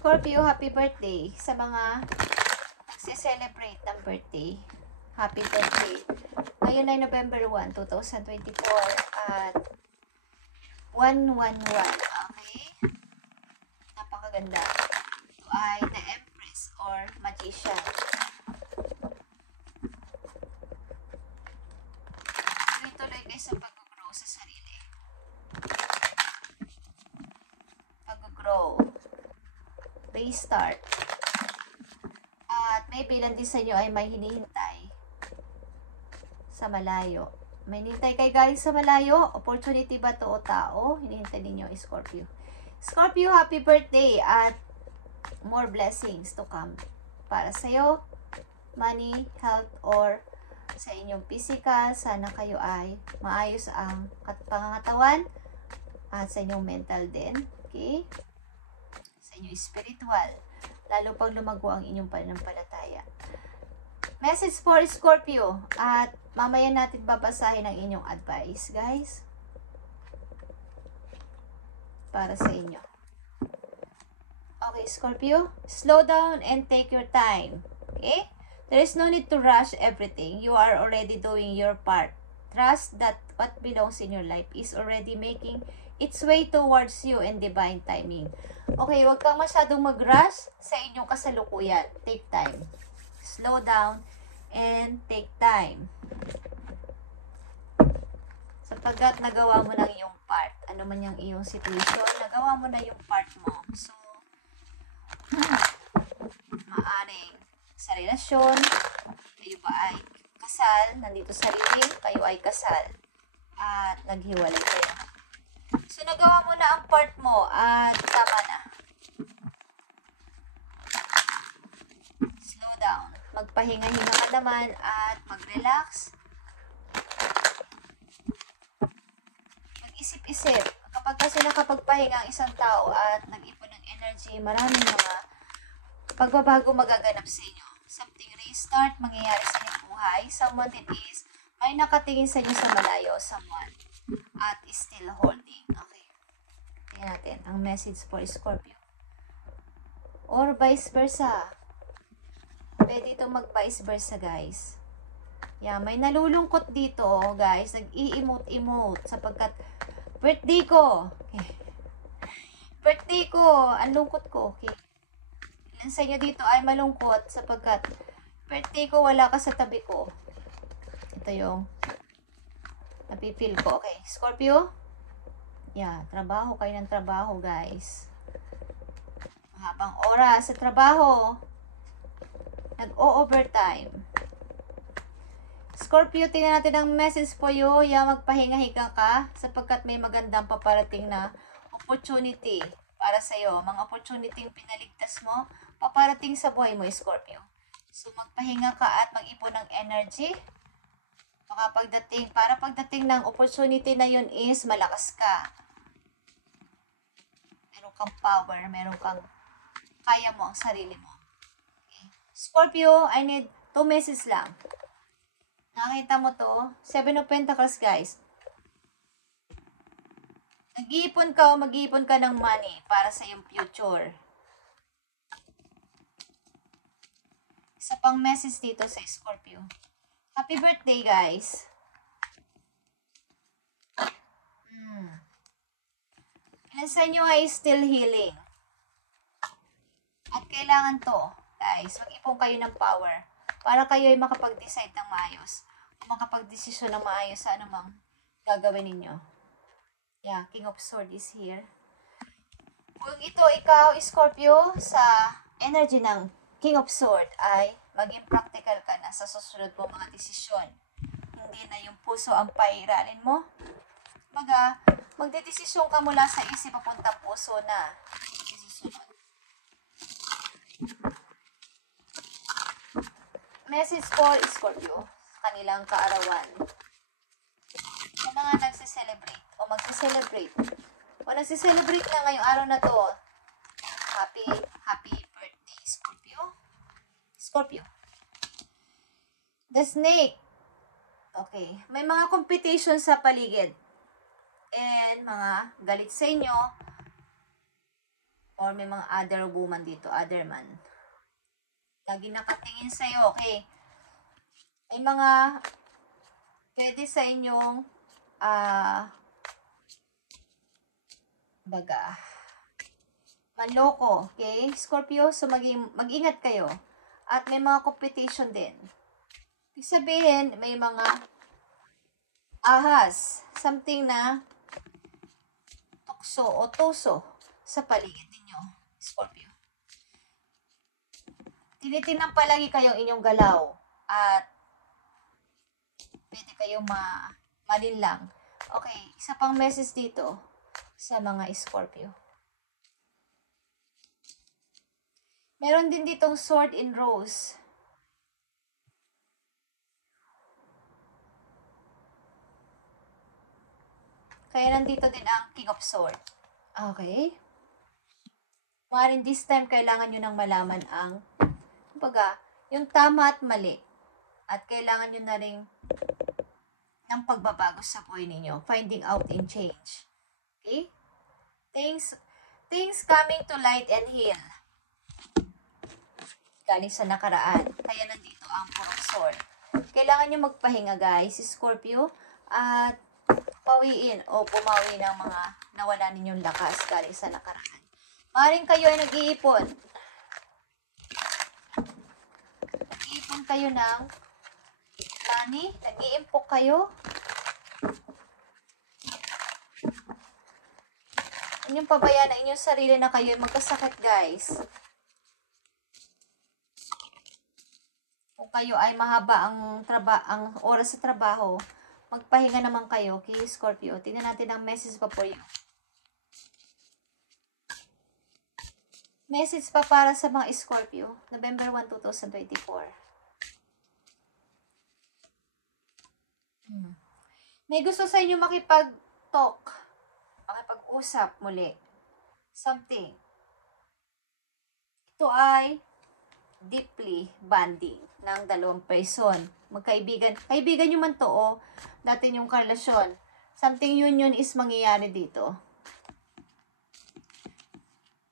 Scorpio, happy birthday sa mga nagse-celebrate ng birthday. Happy birthday. Ngayon ay November 1, 2024 at 111. Okay? Napakaganda. Ito ay the Empress or Magician. Tuloy-tuloy kayo sa pag-grow sa sarili. Pag-grow. Restart. At maybe lang din sa inyo ay may hinihintay sa malayo. May hinihintay kayo galing sa malayo. Opportunity ba to o tao? Hinihintay ninyo, Scorpio. Scorpio, happy birthday at more blessings to come para sa'yo, money, health, or sa inyong physical. Sana kayo ay maayos ang pangangatawan at sa inyong mental din. Okay? Sa inyong spiritual. Lalo pang lumago ang inyong pananampalataya. Message for Scorpio. At mamaya natin babasahin ang inyong advice, guys. Para sa inyo. Okay, Scorpio. Slow down and take your time. Okay? There is no need to rush everything. You are already doing your part. Trust that what belongs in your life is already making its way towards you in divine timing. Okay, huwag kang masyadong mag-rush sa inyong kasalukuyan. Take time. Slow down and take time. Sapagkat nagawa mo ng iyong part. Ano man yung iyong situation, nagawa mo na yung part mo. So, maaring sa relasyon, kayo ba ay kasal, nandito sa reading, kayo ay kasal, at naghiwalay kayo. So, nagawa mo na ang part mo, at tama na. Slow down. Magpahinga-hinga ka naman, at mag-relax. Mag-isip-isip. Kapag kasi nakapagpahinga ang isang tao, at nag-ipon ng energy, maraming mga pagbabago magaganap sa inyo. Something restart, mangyayari sa inyong buhay. Someone that is, may nakatingin sa inyo sa malayo, someone, at is still holding. Okay. Tingnan natin, ang message for Scorpio. Or vice versa. Pwede itong mag-vice versa, guys. Yeah, may nalulungkot dito, guys. Nag-i-emote-emote sapagkat birthday ko. Okay. Birthday ko. Ang lungkot ko. Okay. Ilan sa inyo dito ay malungkot sapagkat birthday ko, wala ka sa tabi ko. Ito yung napipil ko. Okay, Scorpio? Yeah, trabaho kayo ng trabaho, guys. Mahabang oras sa trabaho. Nag-o-overtime. Scorpio, tingnan natin ang message po you. Yeah, magpahinga-hinga ka sapagkat may magandang paparating na opportunity para sa'yo. Mga opportunity yung pinaligtas mo, paparating sa buhay mo, Scorpio. So, magpahinga ka at mag-ipon ng energy. Para pagdating ng opportunity na yun is malakas ka. Meron kang power, meron kang kaya mo ang sarili mo. Okay. Scorpio, I need 2 messages lang. Nakita mo to? 7 of Pentacles, guys. Nag-iipon ka o mag-iipon ka ng money para sa iyong future. Isa pang message dito sa Scorpio. Happy birthday, guys. Ilan sa inyo ay still healing? At kailangan to, guys. Mag-ipon kayo ng power para kayo ay makapag-decide ng maayos. O makapag-desisyon ng maayos sa anumang gagawin ninyo. Yeah, King of Swords is here. Kung ito ikaw, Scorpio, sa energy ng King of Swords ay maging practical ka na sa susunod mo mga desisyon. Hindi na yung puso ang pairalin mo. Magdedesisyon ka mula sa isip papunta puso na isusunod. Message for Scorpio sa kanilang kaarawan. Sa mga nagsiselebrate o magsiselebrate o nagsiselebrate na ngayong araw na to, happy birthday, Scorpio. Scorpio. The snake. Okay. May mga competition sa paligid. And mga galit sa inyo. Or may mga other woman dito, other man. Lagi nakatingin sa'yo, okay? May mga pwede sa inyong manloko, okay? Scorpio, so mag-ingat kayo. At may mga competition din. Ibig sabihin, may mga ahas, something na tukso o tuso sa paligid ninyo, Scorpio. Tinitingnan palagi kayong inyong galaw at pwede kayong malinlang. Okay, isa pang message dito sa mga Scorpio. Meron din ditong sword in rose. Kaya nandito din ang King of Sword. Okay? Maaaring this time kailangan nyo nang malaman ang yung tama at mali. At kailangan nyo na rin ng pagbabago sa buhay ninyo. Finding out in change. Okay? Things coming to light and heal. Galing sa nakaraan. Kaya nandito ang Four of Sword. Kailangan nyo magpahinga guys, Scorpio. At pawiin o pumawi ng mga nawala ninyong lakas galing sa nakaraan. Maaaring kayo ay nag-iipon. Nag-iipon kayo ng money. Nag-iimpok kayo. Inyong pabayaan na inyong sarili na kayo ay magkasakit guys. Kung kayo ay mahaba ang oras sa trabaho, magpahinga naman kayo, okay, Scorpio. Tingnan natin ang message pa for you. Message pa para sa mga Scorpio, November 1, 2024. May gusto sa inyo makipag-talk, makipag-usap muli. Something. Ito ay deeply bonding ng dalawang person. Magkaibigan. Kaibigan nyo man to o dati yung karelasyon. Something union is mangyayari dito.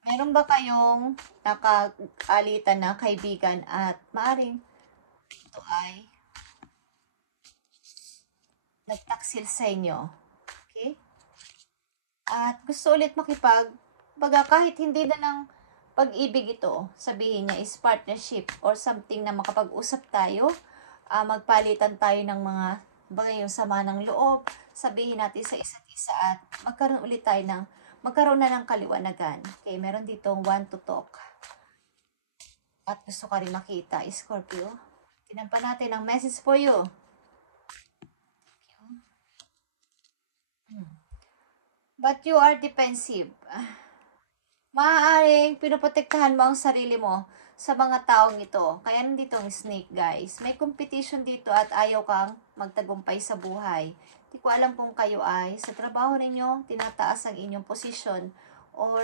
Meron ba kayong nakag-alitan na kaibigan at maaring ito ay nagtaksil sa inyo? Okay? At gusto ulit kahit hindi na ng pag-ibig ito, sabihin niya is partnership or something na makapag-usap tayo, magpalitan tayo ng mga yung sama ng loob, sabihin natin sa isa't isa at magkaroon na ng kaliwanagan. Okay, meron ditong want to talk. At gusto ka rin makita, Scorpio. Tingnan pa natin ang message for you. But you are defensive. Maaaring pinoprotektahan mo ang sarili mo sa mga taong ito. Kaya nandito ang snake, guys. May competition dito at ayaw kang magtagumpay sa buhay. Hindi ko alam kung kayo ay sa trabaho ninyo, tinataas ang inyong posisyon or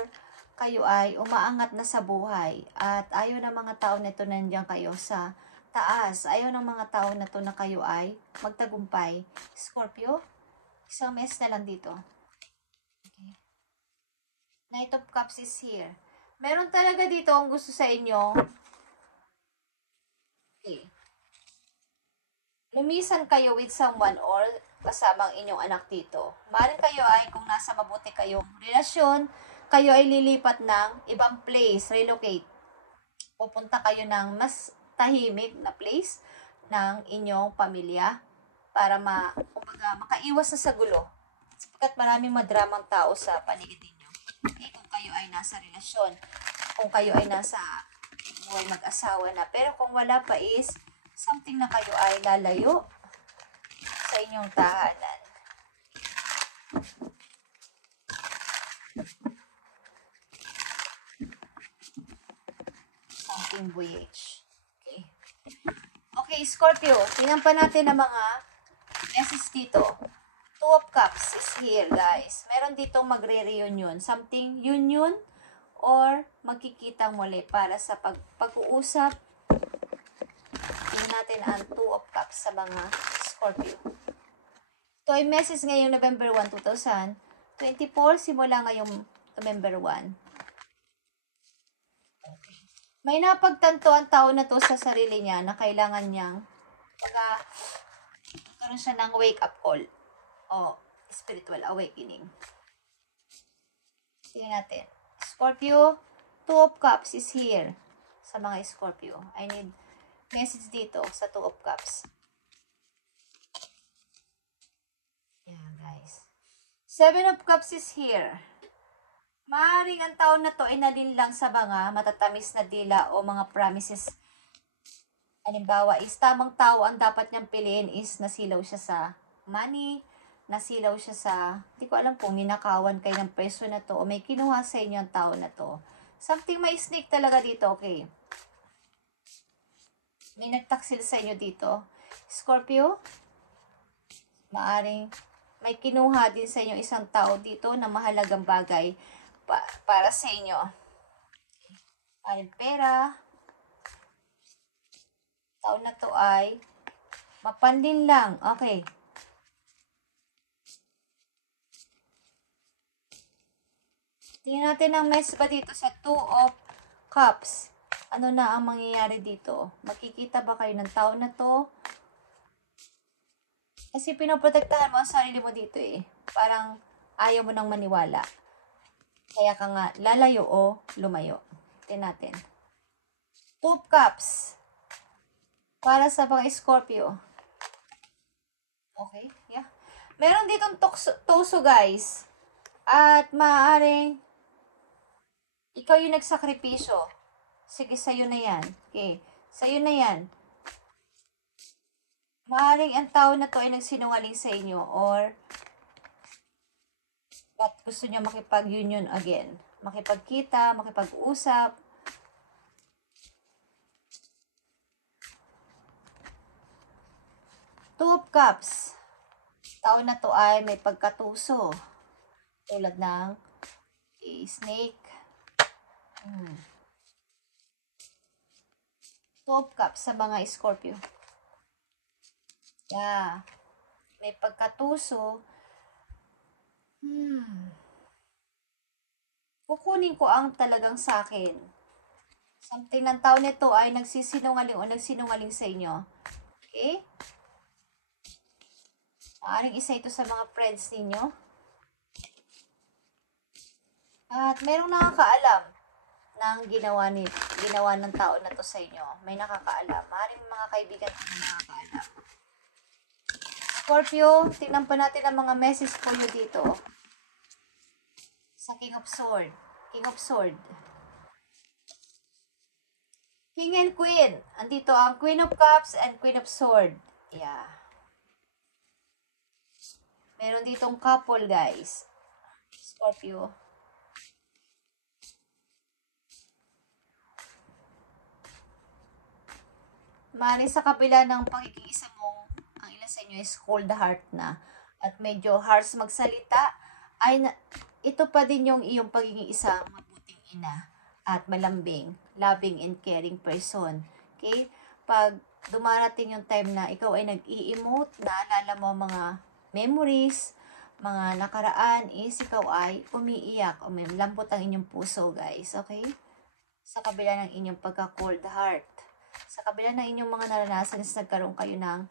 kayo ay umaangat na sa buhay at ayaw ng mga tao na ito nandiyan kayo sa taas. Ayaw ng mga tao na ito na kayo ay magtagumpay. Scorpio, isang mess na lang dito. Okay. Knight of Cups is here. Meron talaga dito ang gusto sa inyo. Okay. Lumisan kayo with someone or kasamang inyong anak dito. Maaaring kayo ay kung nasa mabuti kayong relasyon, kayo ay lilipat ng ibang place, relocate. Pupunta kayo ng mas tahimik na place ng inyong pamilya para makaiwas na sa gulo. Sapagkat maraming madramang tao sa paligid ninyo. Okay, kung kayo ay nasa relasyon, kung kayo ay nasa buhay mag-asawa na. Pero kung wala pa is, something na kayo ay lalayo sa inyong tahanan. Something voyage. Okay. Okay, Scorpio. Tingnan pa natin ang mga message dito. Two of Cups is here, guys. Meron ditong magre-reunion. Something union or magkikita muli para sa pag-uusap. Tingnan natin ang Two of Cups sa mga Scorpio. Ito ay message ngayong November 1, 2024. Simula ngayong November 1. May napagtanto ang tao na to sa sarili niya na kailangan niyang magkaroon siya ng wake-up call o spiritual awakening. Tingnan natin. Scorpio, Two of Cups is here sa mga Scorpio. I need message dito sa Two of Cups. Yeah, guys. Seven of Cups is here. Maaaring ang taon na to ay nalinlang sa mga matatamis na dila o mga promises. Halimbawa, is tamang tao ang dapat niyang piliin is nasilaw siya sa money, nasilaw siya sa, hindi ko alam kung ninakawan kayo ng person na to o may kinuha sa inyo ang tao na to. Something may snake talaga dito, okay? May nagtaksil sa inyo dito. Scorpio, maaring may kinuha din sa inyo isang tao dito na mahalagang bagay para sa inyo. Ay, pera. Taon na to ay mapanlin lang. Okay. Tingnan natin ang mess ba dito sa Two of Cups. Ano na ang mangyayari dito? Makikita ba kayo ng tao na to? Kasi pinoprotektahan mo ang sarili mo dito eh. Parang ayaw mo nang maniwala. Kaya ka nga lalayo o lumayo. Tingnan natin. Two of Cups. Para sa mga Scorpio. Okay, yeah. Meron ditong tuso guys. At maaaring ikaw yung nagsakripisyo. Sige, sa'yo na yan. Okay, sa'yo na yan. Maaaring ang tao na to ay nagsinungaling sa inyo or at gusto niya makipag-union again. Makipagkita, makipag-usap. Two of Cups. Tao na to ay may pagkatuso. Tulad ng snake. Two of Cups sa mga Scorpio. Yeah. May pagkatuso. Kukunin ko ang talagang sa akin. Something ng tao nito ay nagsisinungaling o nagsinungaling sa inyo. Okay? Maaring isa ito sa mga friends ninyo. At merong nakakaalam ng ginawa ng tao na to sa inyo. May nakakaalam. Maaaring mga kaibigan na nakakaalam. Scorpio, tingnan pa natin ang mga message for you dito. Sa King of Sword. King of Sword. King and Queen. Andito ang Queen of Cups and Queen of Sword. Yeah. Meron ditong couple, guys. Scorpio. Mali sa kabila ng pagkikisa mong ang ilan sa inyo is cold heart na at medyo harsh magsalita, ay ito pa din yung iyong pagiging isang mabuting ina at malambing, loving and caring person. Okay? Pag dumarating yung time na ikaw ay nag-i-emote, naalala mo mga memories, mga nakaraan, is ikaw ay umiiyak o may lambot ang inyong puso, guys. Okay? Sa kabila ng inyong pagka-cold heart. Sa kabila ng inyong mga naranasan is nagkaroon kayo ng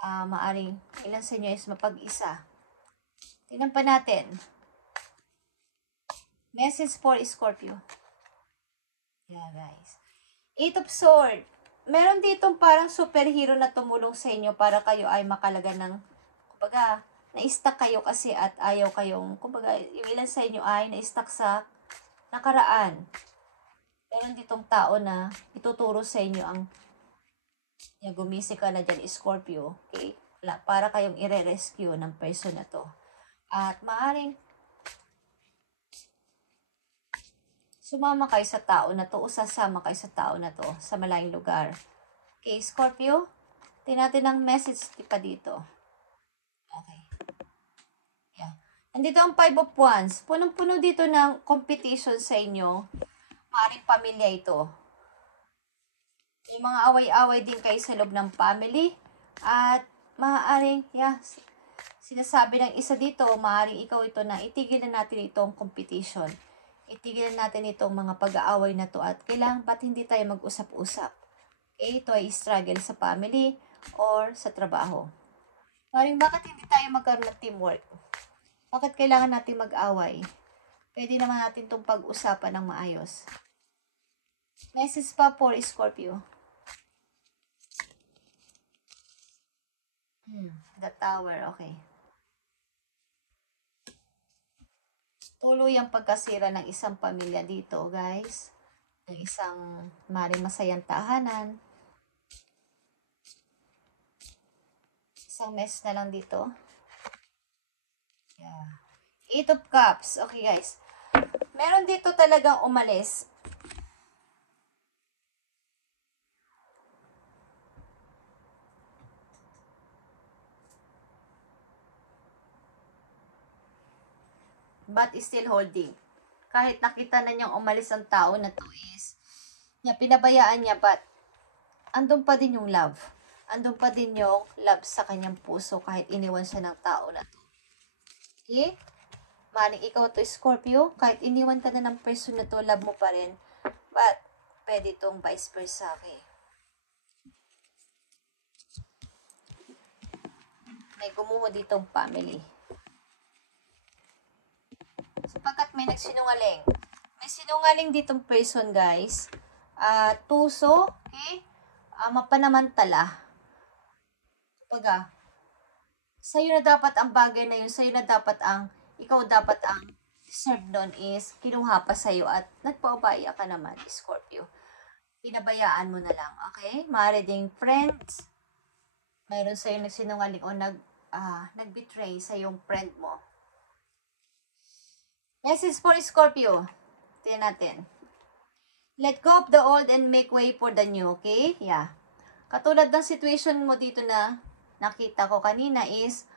maaring ilan sa inyo is mapag-isa. Tingnan pa natin. Message for Scorpio. Yeah, guys. Eight of Sword. Meron ditong parang superhero na tumulong sa inyo para kayo ay makalaga ng, kumbaga, na-stuck kayo kasi at ayaw kayong, kumbaga, yung ilan sa inyo ay na-stuck sa nakaraan. Meron ditong tao na ituturo sa inyo ang gumisi ka na dyan, Scorpio. Okay? Para kayong ire-rescue ng person na to. At maaaring sumama kayo sa tao na to o sasama kayo sa tao na to sa malayong lugar. Okay, Scorpio? Tingnan ang message pa dito. Okay. Yeah. Andito ang Five of Wands. Punong-puno dito ng competition sa inyo. Maaaring pamilya ito. May mga away-away din kayo sa loob ng family. At maaaring, sinasabi ng isa dito, maaaring ikaw ito na itigil na natin itong competition. Itigil natin itong mga pag-aaway na to at kailangan ba't hindi tayo mag-usap-usap. Okay, ito ay struggle sa family or sa trabaho. Maring bakit hindi tayo magkaroon ng teamwork? Bakit kailangan natin mag-away? Pwede naman natin itong pag-usapan ng maayos. Message pa for Scorpio. The Tower, okay. Tuluyang pagkasira ng isang pamilya dito, guys. Ng isang maring masayang tahanan. Isang mess na lang dito. Yeah. 8 of Cups. Okay, guys. Meron dito talagang umalis. But is still holding. Kahit nakita na niyang umalis ang tao na to is, pinabayaan niya, but andun pa din yung love. Andun pa din yung love sa kanyang puso kahit iniwan siya ng tao na to. Okay? Maring ikaw to Scorpio, kahit iniwan ka na ng person na to, love mo pa rin. But, pwede itong vice versa, okay? May gumuho ditong family. Sapagkat may nagsinungaling. May sinungaling ditong person, guys. Tuso, okay? Mapanamantala. Kapag, sa'yo na dapat ang bagay na yun, sa'yo na dapat ikaw dapat ang deserve doon is, kinuha pa sa'yo at nagpaubaya ka naman, Scorpio. Pinabayaan mo na lang, okay? Maaari ding friends, mayroon sa'yo nagsinungaling o nag-betray sa yung friend mo. Message for Scorpio. Tingnan natin. Let go of the old and make way for the new, okay? Yeah. Katulad ng situation mo dito na nakita ko kanina is,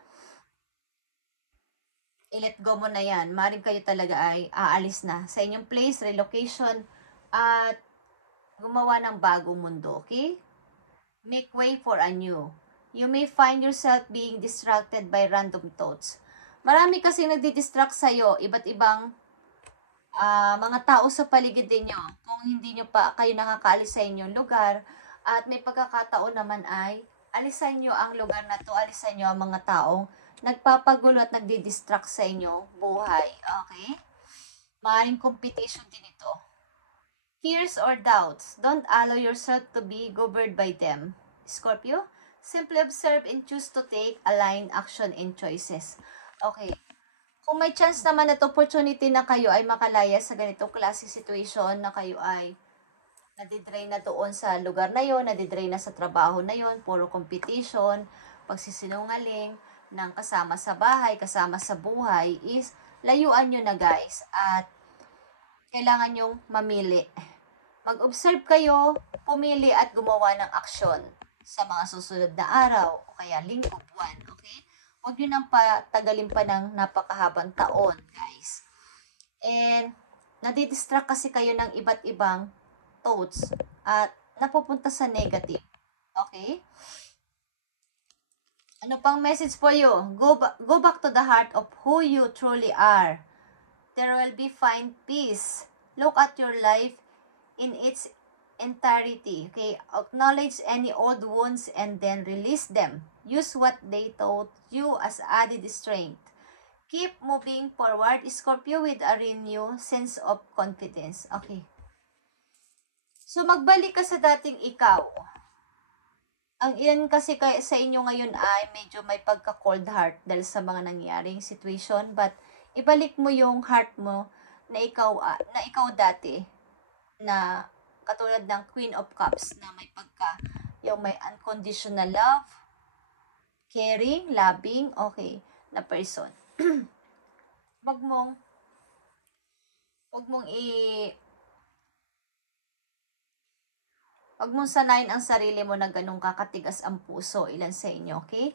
i-let go mo na yan. Maring kayo talaga ay aalis na sa inyong place, relocation, at gumawa ng bagong mundo, okay? Make way for a new. You may find yourself being distracted by random thoughts. Marami kasi nagdi-distract sa'yo, iba't ibang mga tao sa paligid ninyo. Kung hindi nyo pa kayo nakakaalis sa inyong lugar, at may pagkakataon naman ay, alisan nyo ang lugar na to, alisan nyo ang mga taong nagpapagulo at nagdi-distract sa inyong buhay. Okay? Maaaring competition din ito. Fears or doubts, don't allow yourself to be governed by them. Scorpio, simply observe and choose to take aligned action and choices. Okay. Kung may chance naman at opportunity na kayo ay makalaya sa ganitong klase situation na kayo ay nadidrain na doon sa lugar na yon, nadidrain na sa trabaho na yon, puro competition, pagsisinungaling, ng kasama sa bahay, kasama sa buhay, is layuan nyo na, guys. At kailangan nyong mamili. Mag-observe kayo, pumili at gumawa ng aksyon sa mga susunod na araw o kaya linggo, buwan, okay? Huwag nyo nang patagalin pa ng napakahabang taon, guys. And, nadidistract kasi kayo ng iba't ibang thoughts at napupunta sa negative. Okay? Ano pang message for you? Go back to the heart of who you truly are. There will be find peace. Look at your life in its entirety. Okay? Acknowledge any old wounds and then release them. Use what they taught you as added strength. Keep moving forward, Scorpio, with a renewed sense of confidence. Okay. So, magbalik ka sa dating ikaw. Ang ilan kasi sa inyo ngayon ay medyo may pagka-cold heart dahil sa mga nangyaring situation. But, ibalik mo yung heart mo na ikaw dati na katulad ng Queen of Cups na may yung may unconditional love, caring, loving, okay, na person. Wag mong sanayin ang sarili mo na ganun kakatigas ang puso, ilan sa inyo, okay?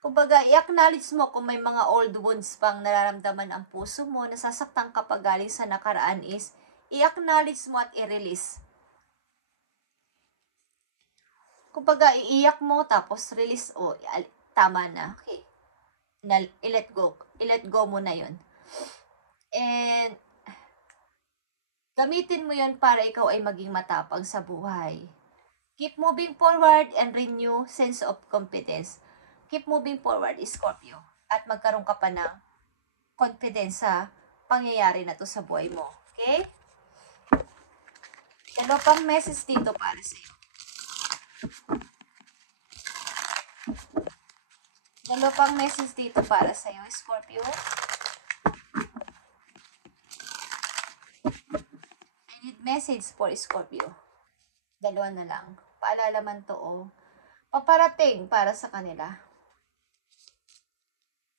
Kumbaga, i-acknowledge mo kung may mga old wounds pang nararamdaman ang puso mo, nasasaktan kapag galing sa nakaraan is, i-acknowledge mo at i-release. Kumbaga, iiyak mo, tapos release, tama na, okay. I-let go mo na yun. And gamitin mo yun para ikaw ay maging matapang sa buhay. Keep moving forward and renew sense of confidence. Keep moving forward, Scorpio. At magkaroon ka pa ng confidence sa pangyayari na to sa buhay mo. Okay? Dalawa pang message dito para sa'yo. Dalawa pang message dito para sa'yo, Scorpio. I need message for Scorpio. Dalawa na lang. Paalala man to, oh. Paparating para sa kanila.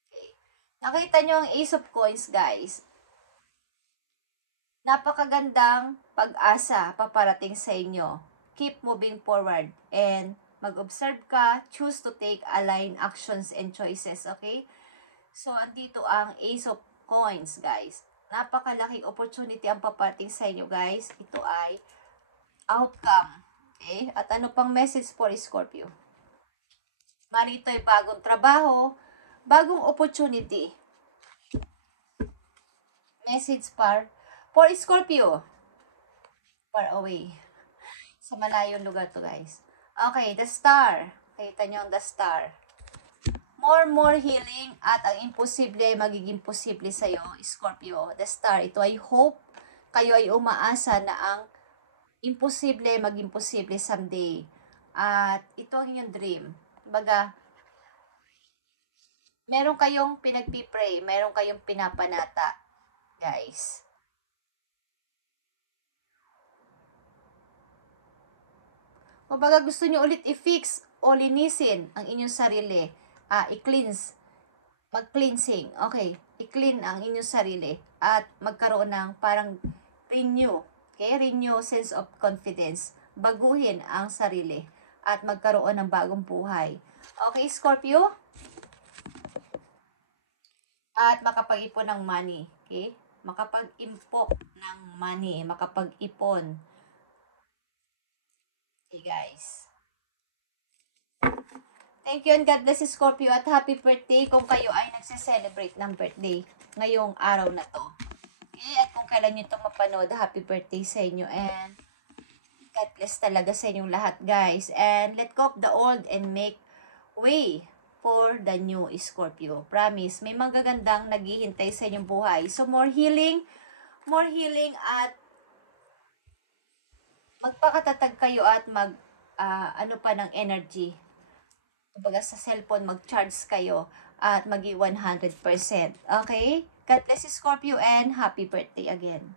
Okay. Nakita nyo ang Ace of Coins, guys. Napakagandang pag-asa paparating sa inyo. Keep moving forward and mag-observe ka, choose to take aligned actions and choices, okay? So, andito ang Ace of Coins, guys. Napakalaking opportunity ang paparating sa inyo, guys. Ito ay outcome. Okay? At ano pang message for Scorpio? Marito ay bagong trabaho, bagong opportunity. Message for Scorpio. Far away. Sa malayong lugar to, guys. Okay, the star. Kita nyo ang the star. More healing at ang imposible ay magiging posible sa'yo, Scorpio. The star, ito ay hope. Kayo ay umaasa na ang imposible maging posible someday. At ito ang inyong dream. Baga, meron kayong pinagpipray, meron kayong pinapanata, guys. Kumbaga gusto nyo ulit i-fix o linisin ang inyong sarili. I-cleanse. Mag-cleansing. Okay. I-clean ang inyong sarili. At magkaroon ng parang renew. Okay? Renew sense of confidence. Baguhin ang sarili. At magkaroon ng bagong buhay. Okay, Scorpio? At makapag-ipon ng money. Okay? Makapag-impok ng money. Makapag-ipon. Okay, guys. Thank you and God bless Scorpio at happy birthday kung kayo ay nagse-celebrate ng birthday ngayong araw na to. Okay, at kung kailan nyo itong mapanood, happy birthday sa inyo and God bless talaga sa inyong lahat, guys. And let go of the old and make way for the new, Scorpio. Promise, may magagandang naghihintay sa inyong buhay. So, more healing at magpakatatag kayo at ano pa ng energy. Kumbaga sa cellphone, mag-charge kayo at mag-100%. Okay? God bless you, Scorpio, and happy birthday again.